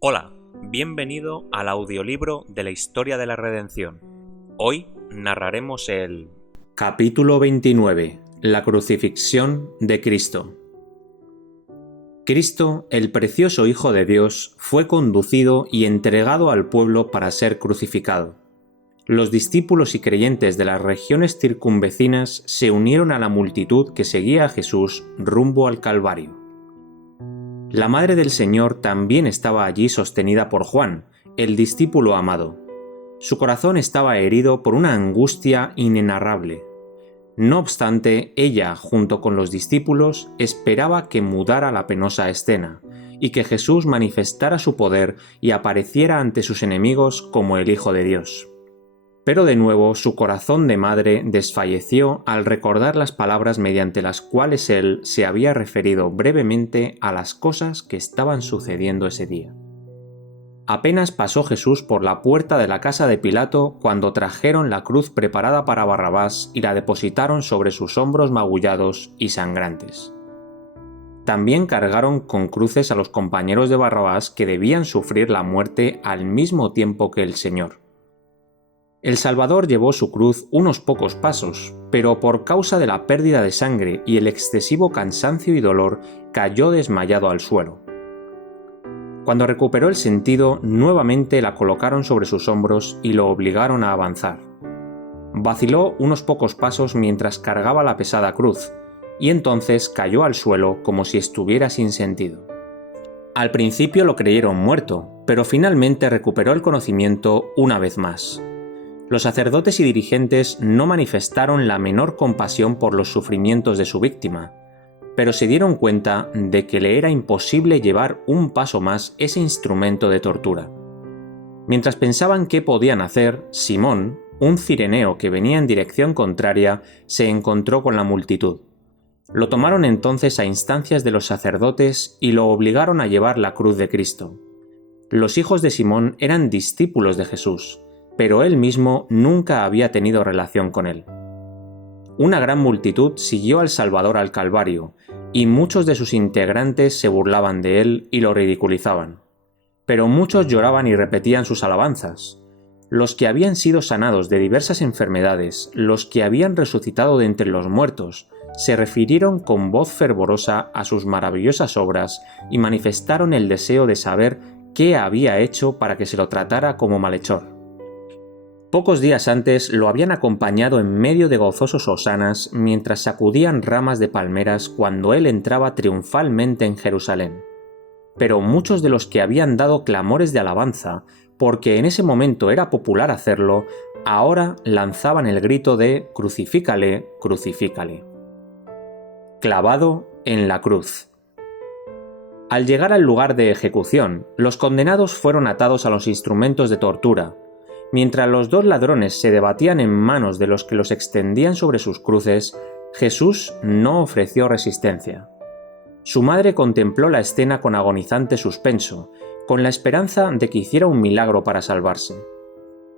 Hola, bienvenido al audiolibro de la historia de la redención. Hoy narraremos el capítulo 29, la crucifixión de Cristo. Cristo, el precioso Hijo de Dios, fue conducido y entregado al pueblo para ser crucificado. Los discípulos y creyentes de las regiones circunvecinas se unieron a la multitud que seguía a Jesús rumbo al Calvario. La madre del Señor también estaba allí sostenida por Juan, el discípulo amado. Su corazón estaba herido por una angustia inenarrable. No obstante, ella, junto con los discípulos, esperaba que mudara la penosa escena, y que Jesús manifestara su poder y apareciera ante sus enemigos como el Hijo de Dios. Pero de nuevo su corazón de madre desfalleció al recordar las palabras mediante las cuales él se había referido brevemente a las cosas que estaban sucediendo ese día. Apenas pasó Jesús por la puerta de la casa de Pilato cuando trajeron la cruz preparada para Barrabás y la depositaron sobre sus hombros magullados y sangrantes. También cargaron con cruces a los compañeros de Barrabás que debían sufrir la muerte al mismo tiempo que el Señor. El Salvador llevó su cruz unos pocos pasos, pero por causa de la pérdida de sangre y el excesivo cansancio y dolor, cayó desmayado al suelo. Cuando recuperó el sentido, nuevamente la colocaron sobre sus hombros y lo obligaron a avanzar. Vaciló unos pocos pasos mientras cargaba la pesada cruz, y entonces cayó al suelo como si estuviera sin sentido. Al principio lo creyeron muerto, pero finalmente recuperó el conocimiento una vez más. Los sacerdotes y dirigentes no manifestaron la menor compasión por los sufrimientos de su víctima, pero se dieron cuenta de que le era imposible llevar un paso más ese instrumento de tortura. Mientras pensaban qué podían hacer, Simón, un cireneo que venía en dirección contraria, se encontró con la multitud. Lo tomaron entonces a instancias de los sacerdotes y lo obligaron a llevar la cruz de Cristo. Los hijos de Simón eran discípulos de Jesús, pero él mismo nunca había tenido relación con él. Una gran multitud siguió al Salvador al Calvario, y muchos de sus integrantes se burlaban de él y lo ridiculizaban. Pero muchos lloraban y repetían sus alabanzas. Los que habían sido sanados de diversas enfermedades, los que habían resucitado de entre los muertos, se refirieron con voz fervorosa a sus maravillosas obras y manifestaron el deseo de saber qué había hecho para que se lo tratara como malhechor. Pocos días antes lo habían acompañado en medio de gozosos hosanas mientras sacudían ramas de palmeras cuando él entraba triunfalmente en Jerusalén. Pero muchos de los que habían dado clamores de alabanza, porque en ese momento era popular hacerlo, ahora lanzaban el grito de «Crucifícale, crucifícale». Clavado en la cruz. Al llegar al lugar de ejecución, los condenados fueron atados a los instrumentos de tortura. Mientras los dos ladrones se debatían en manos de los que los extendían sobre sus cruces, Jesús no ofreció resistencia. Su madre contempló la escena con agonizante suspenso, con la esperanza de que hiciera un milagro para salvarse.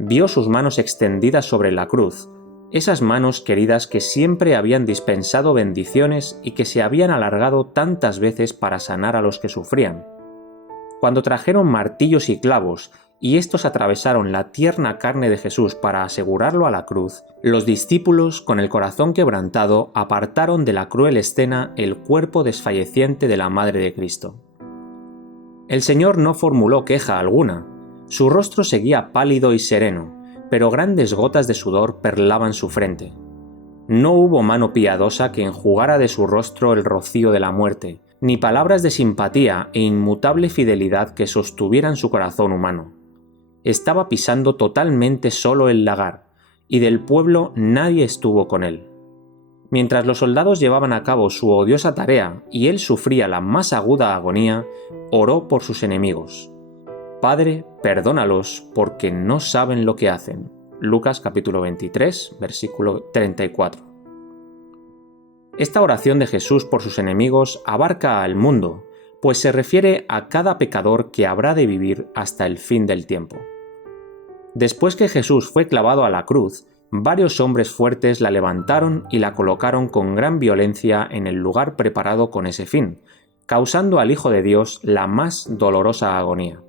Vio sus manos extendidas sobre la cruz, esas manos queridas que siempre habían dispensado bendiciones y que se habían alargado tantas veces para sanar a los que sufrían. Cuando trajeron martillos y clavos, y estos atravesaron la tierna carne de Jesús para asegurarlo a la cruz, los discípulos, con el corazón quebrantado, apartaron de la cruel escena el cuerpo desfalleciente de la Madre de Cristo. El Señor no formuló queja alguna. Su rostro seguía pálido y sereno, pero grandes gotas de sudor perlaban su frente. No hubo mano piadosa que enjugara de su rostro el rocío de la muerte, ni palabras de simpatía e inmutable fidelidad que sostuvieran su corazón humano. Estaba pisando totalmente solo el lagar, y del pueblo nadie estuvo con él. Mientras los soldados llevaban a cabo su odiosa tarea y él sufría la más aguda agonía, oró por sus enemigos. Padre, perdónalos porque no saben lo que hacen. Lucas capítulo 23, versículo 34. Esta oración de Jesús por sus enemigos abarca al mundo, pues se refiere a cada pecador que habrá de vivir hasta el fin del tiempo. Después que Jesús fue clavado a la cruz, varios hombres fuertes la levantaron y la colocaron con gran violencia en el lugar preparado con ese fin, causando al Hijo de Dios la más dolorosa agonía.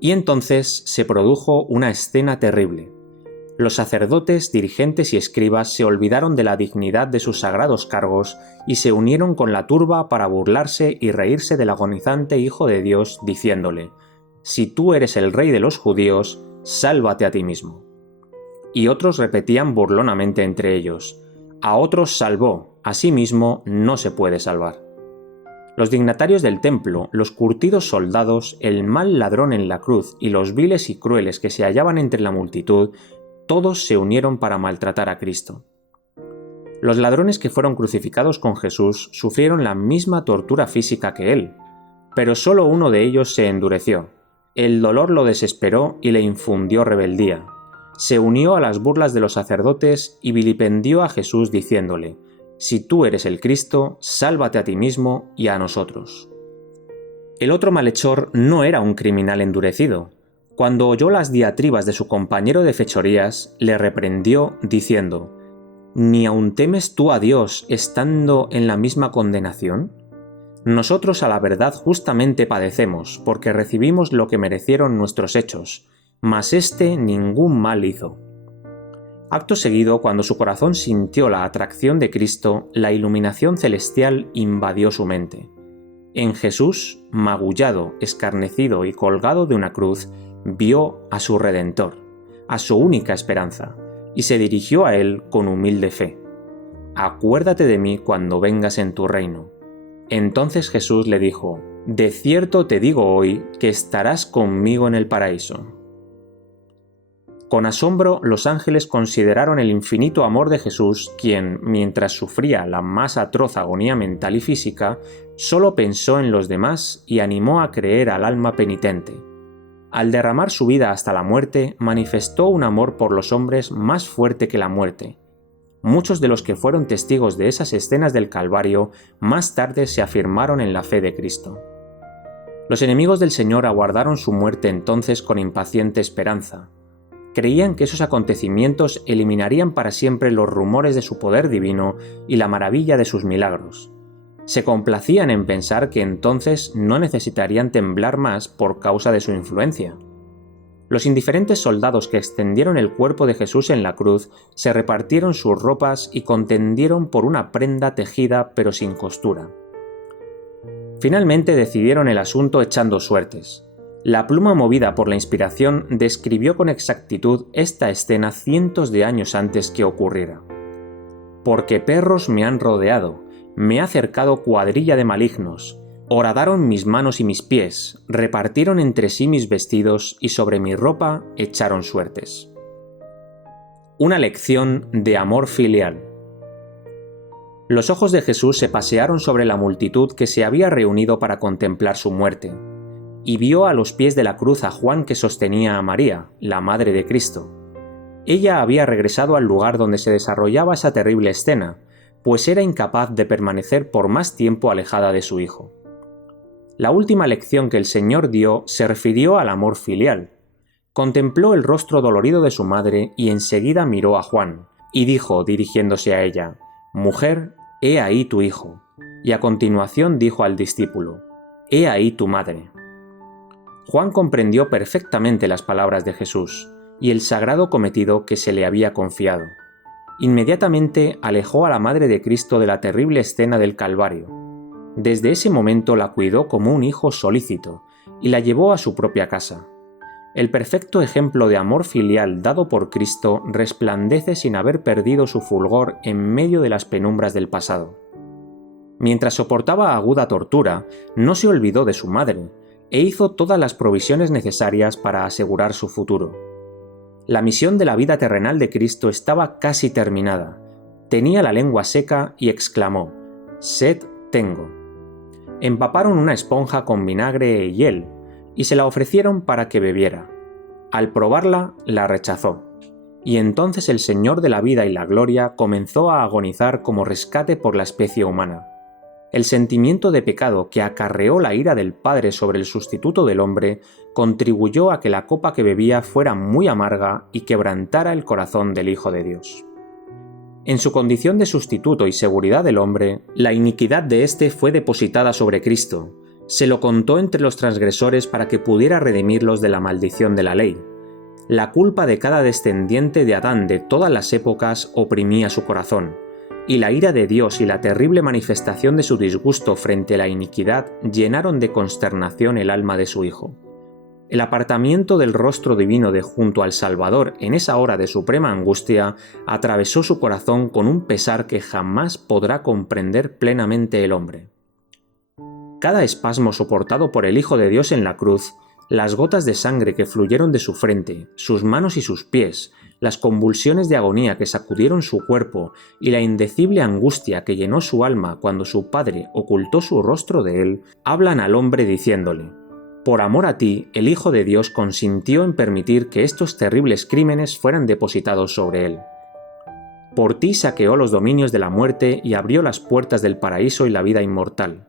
Y entonces se produjo una escena terrible. Los sacerdotes, dirigentes y escribas se olvidaron de la dignidad de sus sagrados cargos y se unieron con la turba para burlarse y reírse del agonizante Hijo de Dios, diciéndole: «Si tú eres el Rey de los judíos, sálvate a ti mismo». Y otros repetían burlonamente entre ellos: «A otros salvó, a sí mismo no se puede salvar». Los dignatarios del templo, los curtidos soldados, el mal ladrón en la cruz y los viles y crueles que se hallaban entre la multitud, todos se unieron para maltratar a Cristo. Los ladrones que fueron crucificados con Jesús sufrieron la misma tortura física que él, pero solo uno de ellos se endureció. El dolor lo desesperó y le infundió rebeldía. Se unió a las burlas de los sacerdotes y vilipendió a Jesús diciéndole: «Si tú eres el Cristo, sálvate a ti mismo y a nosotros». El otro malhechor no era un criminal endurecido. Cuando oyó las diatribas de su compañero de fechorías, le reprendió diciendo: «¿Ni aun temes tú a Dios estando en la misma condenación? Nosotros a la verdad justamente padecemos, porque recibimos lo que merecieron nuestros hechos, mas éste ningún mal hizo». Acto seguido, cuando su corazón sintió la atracción de Cristo, la iluminación celestial invadió su mente. En Jesús, magullado, escarnecido y colgado de una cruz, vio a su Redentor, a su única esperanza, y se dirigió a él con humilde fe: «Acuérdate de mí cuando vengas en tu reino». Entonces Jesús le dijo: «De cierto te digo hoy que estarás conmigo en el paraíso». Con asombro, los ángeles consideraron el infinito amor de Jesús, quien, mientras sufría la más atroz agonía mental y física, solo pensó en los demás y animó a creer al alma penitente. Al derramar su vida hasta la muerte, manifestó un amor por los hombres más fuerte que la muerte. Muchos de los que fueron testigos de esas escenas del Calvario más tarde se afirmaron en la fe de Cristo. Los enemigos del Señor aguardaron su muerte entonces con impaciente esperanza. Creían que esos acontecimientos eliminarían para siempre los rumores de su poder divino y la maravilla de sus milagros. Se complacían en pensar que entonces no necesitarían temblar más por causa de su influencia. Los indiferentes soldados que extendieron el cuerpo de Jesús en la cruz se repartieron sus ropas y contendieron por una prenda tejida pero sin costura. Finalmente decidieron el asunto echando suertes. La pluma movida por la inspiración describió con exactitud esta escena cientos de años antes que ocurriera. «Porque perros me han rodeado, me ha cercado cuadrilla de malignos, horadaron mis manos y mis pies, repartieron entre sí mis vestidos y sobre mi ropa echaron suertes». Una lección de amor filial. Los ojos de Jesús se pasearon sobre la multitud que se había reunido para contemplar su muerte, y vio a los pies de la cruz a Juan, que sostenía a María, la madre de Cristo. Ella había regresado al lugar donde se desarrollaba esa terrible escena, pues era incapaz de permanecer por más tiempo alejada de su hijo. La última lección que el Señor dio se refirió al amor filial. Contempló el rostro dolorido de su madre y enseguida miró a Juan, y dijo, dirigiéndose a ella: «Mujer, he ahí tu hijo». Y a continuación dijo al discípulo: «He ahí tu madre». Juan comprendió perfectamente las palabras de Jesús y el sagrado cometido que se le había confiado. Inmediatamente alejó a la madre de Cristo de la terrible escena del Calvario. Desde ese momento la cuidó como un hijo solícito y la llevó a su propia casa. El perfecto ejemplo de amor filial dado por Cristo resplandece sin haber perdido su fulgor en medio de las penumbras del pasado. Mientras soportaba aguda tortura, no se olvidó de su madre, e hizo todas las provisiones necesarias para asegurar su futuro. La misión de la vida terrenal de Cristo estaba casi terminada. Tenía la lengua seca y exclamó: «Sed tengo». Empaparon una esponja con vinagre y hiel, y se la ofrecieron para que bebiera. Al probarla, la rechazó. Y entonces el Señor de la vida y la gloria comenzó a agonizar como rescate por la especie humana. El sentimiento de pecado que acarreó la ira del Padre sobre el sustituto del hombre contribuyó a que la copa que bebía fuera muy amarga y quebrantara el corazón del Hijo de Dios. En su condición de sustituto y seguridad del hombre, la iniquidad de éste fue depositada sobre Cristo. Se lo contó entre los transgresores para que pudiera redimirlos de la maldición de la ley. La culpa de cada descendiente de Adán de todas las épocas oprimía su corazón, y la ira de Dios y la terrible manifestación de su disgusto frente a la iniquidad llenaron de consternación el alma de su Hijo. El apartamiento del rostro divino de junto al Salvador en esa hora de suprema angustia atravesó su corazón con un pesar que jamás podrá comprender plenamente el hombre. Cada espasmo soportado por el Hijo de Dios en la cruz, las gotas de sangre que fluyeron de su frente, sus manos y sus pies, las convulsiones de agonía que sacudieron su cuerpo y la indecible angustia que llenó su alma cuando su Padre ocultó su rostro de él, hablan al hombre diciéndole: por amor a ti, el Hijo de Dios consintió en permitir que estos terribles crímenes fueran depositados sobre él. Por ti saqueó los dominios de la muerte y abrió las puertas del paraíso y la vida inmortal.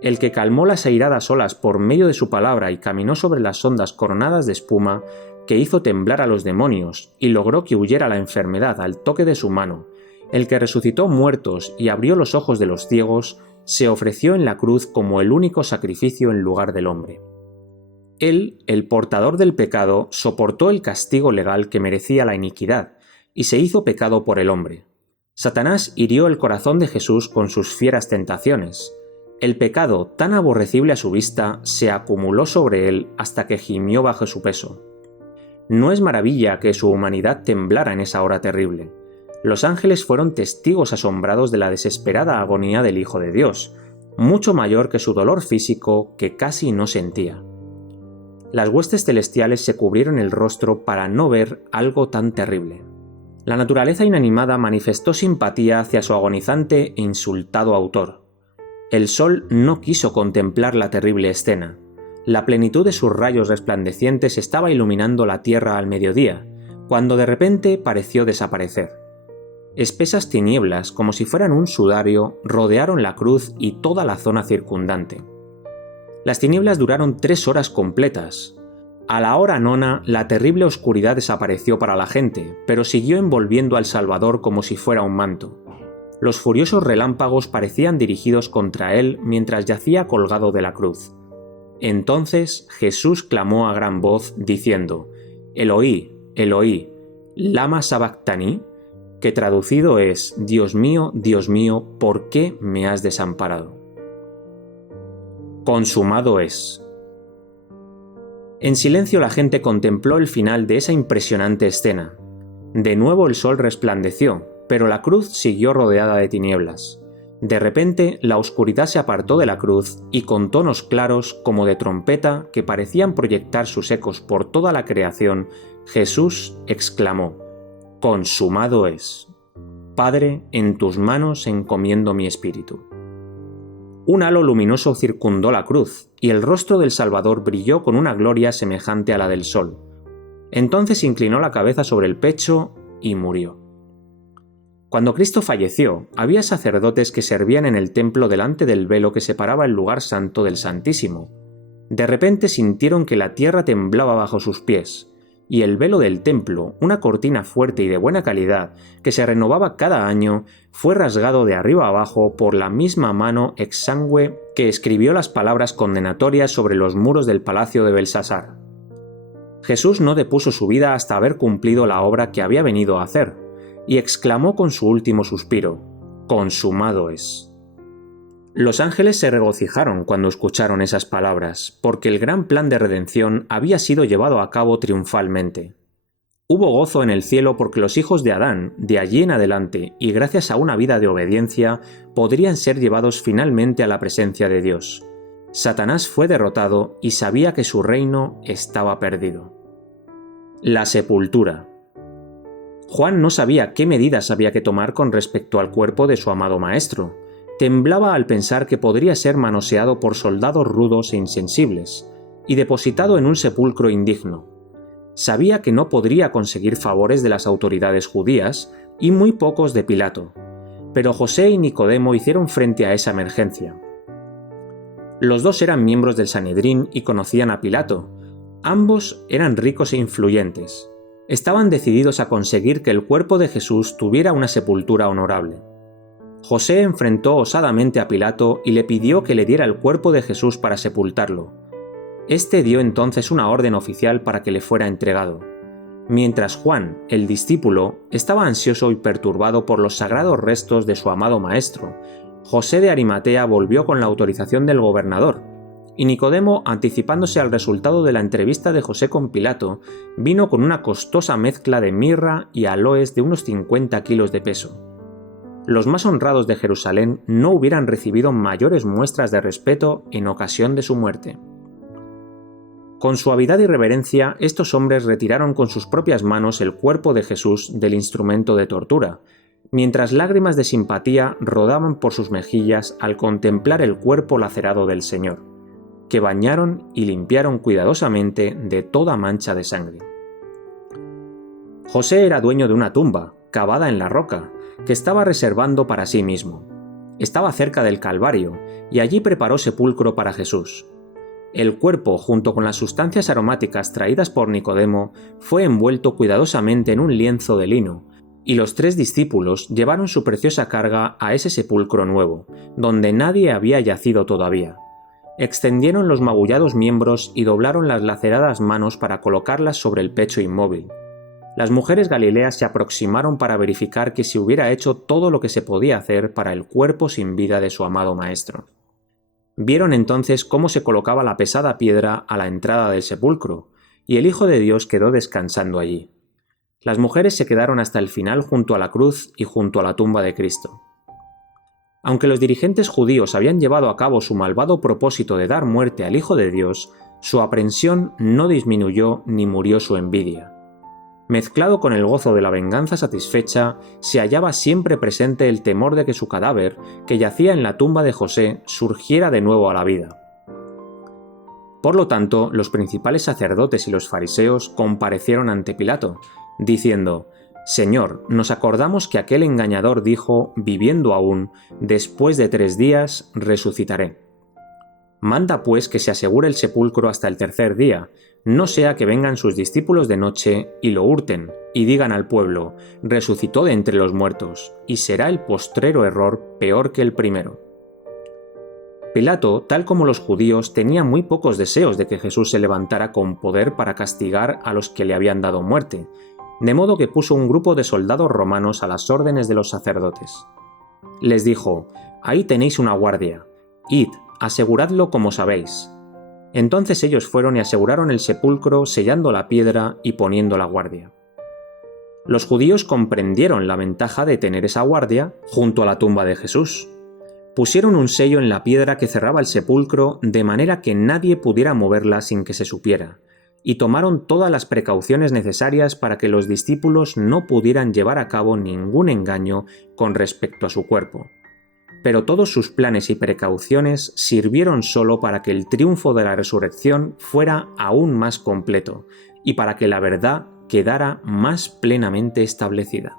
El que calmó las airadas olas por medio de su palabra y caminó sobre las ondas coronadas de espuma, que hizo temblar a los demonios y logró que huyera la enfermedad al toque de su mano, el que resucitó muertos y abrió los ojos de los ciegos, se ofreció en la cruz como el único sacrificio en lugar del hombre. Él, el portador del pecado, soportó el castigo legal que merecía la iniquidad, y se hizo pecado por el hombre. Satanás hirió el corazón de Jesús con sus fieras tentaciones. El pecado, tan aborrecible a su vista, se acumuló sobre él hasta que gimió bajo su peso. No es maravilla que su humanidad temblara en esa hora terrible. Los ángeles fueron testigos asombrados de la desesperada agonía del Hijo de Dios, mucho mayor que su dolor físico que casi no sentía. Las huestes celestiales se cubrieron el rostro para no ver algo tan terrible. La naturaleza inanimada manifestó simpatía hacia su agonizante e insultado autor. El sol no quiso contemplar la terrible escena. La plenitud de sus rayos resplandecientes estaba iluminando la tierra al mediodía, cuando de repente pareció desaparecer. Espesas tinieblas, como si fueran un sudario, rodearon la cruz y toda la zona circundante. Las tinieblas duraron 3 horas completas. A la hora 9, la terrible oscuridad desapareció para la gente, pero siguió envolviendo al Salvador como si fuera un manto. Los furiosos relámpagos parecían dirigidos contra él mientras yacía colgado de la cruz. Entonces Jesús clamó a gran voz, diciendo: Eloí, Eloí, lama sabactani, que traducido es: Dios mío, ¿por qué me has desamparado? Consumado es. En silencio la gente contempló el final de esa impresionante escena. De nuevo el sol resplandeció, pero la cruz siguió rodeada de tinieblas. De repente la oscuridad se apartó de la cruz y con tonos claros como de trompeta que parecían proyectar sus ecos por toda la creación, Jesús exclamó: Consumado es. Padre, en tus manos encomiendo mi espíritu. Un halo luminoso circundó la cruz, y el rostro del Salvador brilló con una gloria semejante a la del sol. Entonces inclinó la cabeza sobre el pecho y murió. Cuando Cristo falleció, había sacerdotes que servían en el templo delante del velo que separaba el lugar santo del Santísimo. De repente sintieron que la tierra temblaba bajo sus pies, y el velo del templo, una cortina fuerte y de buena calidad, que se renovaba cada año, fue rasgado de arriba abajo por la misma mano exangüe que escribió las palabras condenatorias sobre los muros del palacio de Belsasar. Jesús no depuso su vida hasta haber cumplido la obra que había venido a hacer, y exclamó con su último suspiro: «Consumado es». Los ángeles se regocijaron cuando escucharon esas palabras, porque el gran plan de redención había sido llevado a cabo triunfalmente. Hubo gozo en el cielo porque los hijos de Adán, de allí en adelante, y gracias a una vida de obediencia, podrían ser llevados finalmente a la presencia de Dios. Satanás fue derrotado y sabía que su reino estaba perdido. La sepultura. Juan no sabía qué medidas había que tomar con respecto al cuerpo de su amado maestro. Temblaba al pensar que podría ser manoseado por soldados rudos e insensibles, y depositado en un sepulcro indigno. Sabía que no podría conseguir favores de las autoridades judías, y muy pocos de Pilato. Pero José y Nicodemo hicieron frente a esa emergencia. Los dos eran miembros del Sanedrín y conocían a Pilato. Ambos eran ricos e influyentes. Estaban decididos a conseguir que el cuerpo de Jesús tuviera una sepultura honorable. José enfrentó osadamente a Pilato y le pidió que le diera el cuerpo de Jesús para sepultarlo. Este dio entonces una orden oficial para que le fuera entregado. Mientras Juan, el discípulo, estaba ansioso y perturbado por los sagrados restos de su amado maestro, José de Arimatea volvió con la autorización del gobernador, y Nicodemo, anticipándose al resultado de la entrevista de José con Pilato, vino con una costosa mezcla de mirra y aloes de unos 50 kilos de peso. Los más honrados de Jerusalén no hubieran recibido mayores muestras de respeto en ocasión de su muerte. Con suavidad y reverencia, estos hombres retiraron con sus propias manos el cuerpo de Jesús del instrumento de tortura, mientras lágrimas de simpatía rodaban por sus mejillas al contemplar el cuerpo lacerado del Señor, que bañaron y limpiaron cuidadosamente de toda mancha de sangre. José era dueño de una tumba, cavada en la roca, que estaba reservando para sí mismo. Estaba cerca del Calvario, y allí preparó sepulcro para Jesús. El cuerpo, junto con las sustancias aromáticas traídas por Nicodemo, fue envuelto cuidadosamente en un lienzo de lino, y los 3 discípulos llevaron su preciosa carga a ese sepulcro nuevo, donde nadie había yacido todavía. Extendieron los magullados miembros y doblaron las laceradas manos para colocarlas sobre el pecho inmóvil. Las mujeres galileas se aproximaron para verificar que se hubiera hecho todo lo que se podía hacer para el cuerpo sin vida de su amado maestro. Vieron entonces cómo se colocaba la pesada piedra a la entrada del sepulcro, y el Hijo de Dios quedó descansando allí. Las mujeres se quedaron hasta el final junto a la cruz y junto a la tumba de Cristo. Aunque los dirigentes judíos habían llevado a cabo su malvado propósito de dar muerte al Hijo de Dios, su aprensión no disminuyó ni murió su envidia. Mezclado con el gozo de la venganza satisfecha, se hallaba siempre presente el temor de que su cadáver, que yacía en la tumba de José, surgiera de nuevo a la vida. Por lo tanto, los principales sacerdotes y los fariseos comparecieron ante Pilato, diciendo: «Señor, nos acordamos que aquel engañador dijo, viviendo aún, después de 3 días resucitaré. Manda pues que se asegure el sepulcro hasta el 3er día, no sea que vengan sus discípulos de noche y lo hurten, y digan al pueblo, resucitó de entre los muertos, y será el postrero error peor que el primero». Pilato, tal como los judíos, tenía muy pocos deseos de que Jesús se levantara con poder para castigar a los que le habían dado muerte, de modo que puso un grupo de soldados romanos a las órdenes de los sacerdotes. Les dijo: «Ahí tenéis una guardia, id, aseguradlo como sabéis». Entonces ellos fueron y aseguraron el sepulcro, sellando la piedra y poniendo la guardia. Los judíos comprendieron la ventaja de tener esa guardia junto a la tumba de Jesús. Pusieron un sello en la piedra que cerraba el sepulcro de manera que nadie pudiera moverla sin que se supiera, y tomaron todas las precauciones necesarias para que los discípulos no pudieran llevar a cabo ningún engaño con respecto a su cuerpo. Pero todos sus planes y precauciones sirvieron solo para que el triunfo de la resurrección fuera aún más completo y para que la verdad quedara más plenamente establecida.